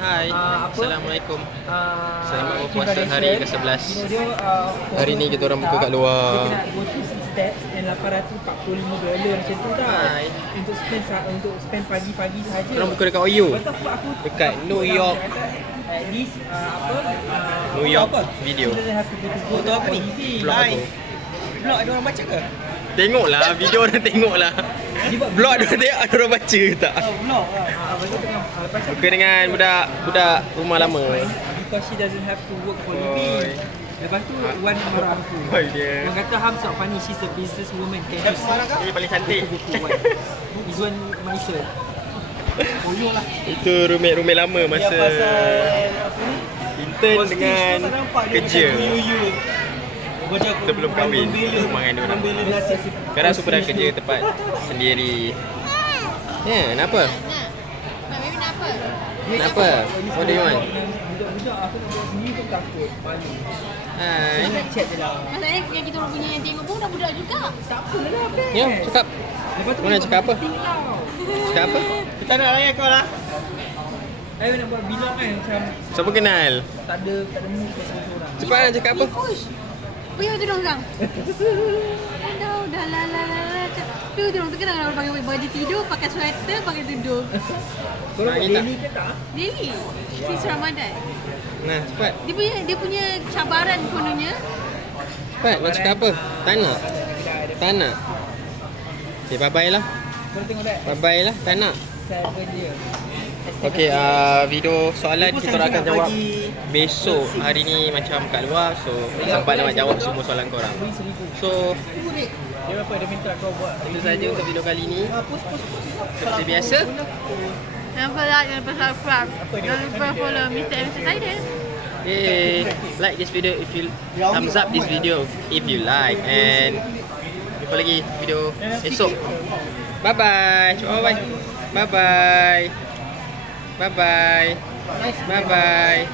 Hai, Assalamualaikum. Selamat berpuasa Kim hari Kardashian, ke-11. Dia, Hari ni kita orang buka kat luar. Dia kena go to 6 steps and $845 macam tu tau. Hai. Untuk spend pagi-pagi saja. Kita orang buka dekat Oyo. Lepas tu aku Dekat New York. At least New York video. Foto apa ni? Vlog aku. Vlog ada orang baca ke? Tengoklah, video orang tengoklah. Vlog dia tengok ada orang baca ke tak? Vlog lah. Lepas tu Buka dengan budak rumah lama. because she doesn't have to work for living. Lepas tu Wan marah aku. Oi dia. Yang kata Ham's not funny, she's a business woman. Can you see? Dia paling cantik. Izwan Malaysia. Oyo lah. Itu roommate lama masa intern dengan kerja. Sebelum kahwin rumah dengan diorang. Sekarang super dah kerja tempat sendiri. Ya, kenapa? Mak baby nak apa? Kenapa? What do you want? Budak-budak aku nak buat sendiri pun takut. Malu. Hai. Chat je lah. Masalahnya yang kita orang punya yang tengok pun dah budak juga. Tak apalah best. Ya, cakap. Lepas tu Mana cakap apa? Cakap apa? Kita nak layan kau lah. Ayo nak buat bilang kan macam Siapa kenal? tak ada mood seorang-seorang. Cepat nak cakap apa? Ni push. Puyuh tu dong sang. Dah la. Tu dong tu kena orang pakai baju tidur, pakai sweater, pakai tudung. Korang buat Ini tak? daily ke tak? Daily. Since Ramadan. Nah, cepat. Dia punya cabaran kononnya. Cepat nak cakap apa? Tak nak. Tak nak. Okay, bye-bye lah. Korang tengok tak? Bye-bye lah. Tak nak. 7 year. Okay, video soalan kita orang akan jawab besok. Hari ni macam kat luar, so sempat nak jawab semua soalan korang. So, Dia apa dia minta kau buat? itu saja untuk video kali ni. Post. Seperti biasa. Jangan lupa like, jangan lupa subscribe. Jangan lupa follow Mr. and Mrs. Aiden. Hey, like this video if you thumbs up this video if you like, and jumpa lagi video esok. Bye bye. Bye bye. Bye bye. Bye bye.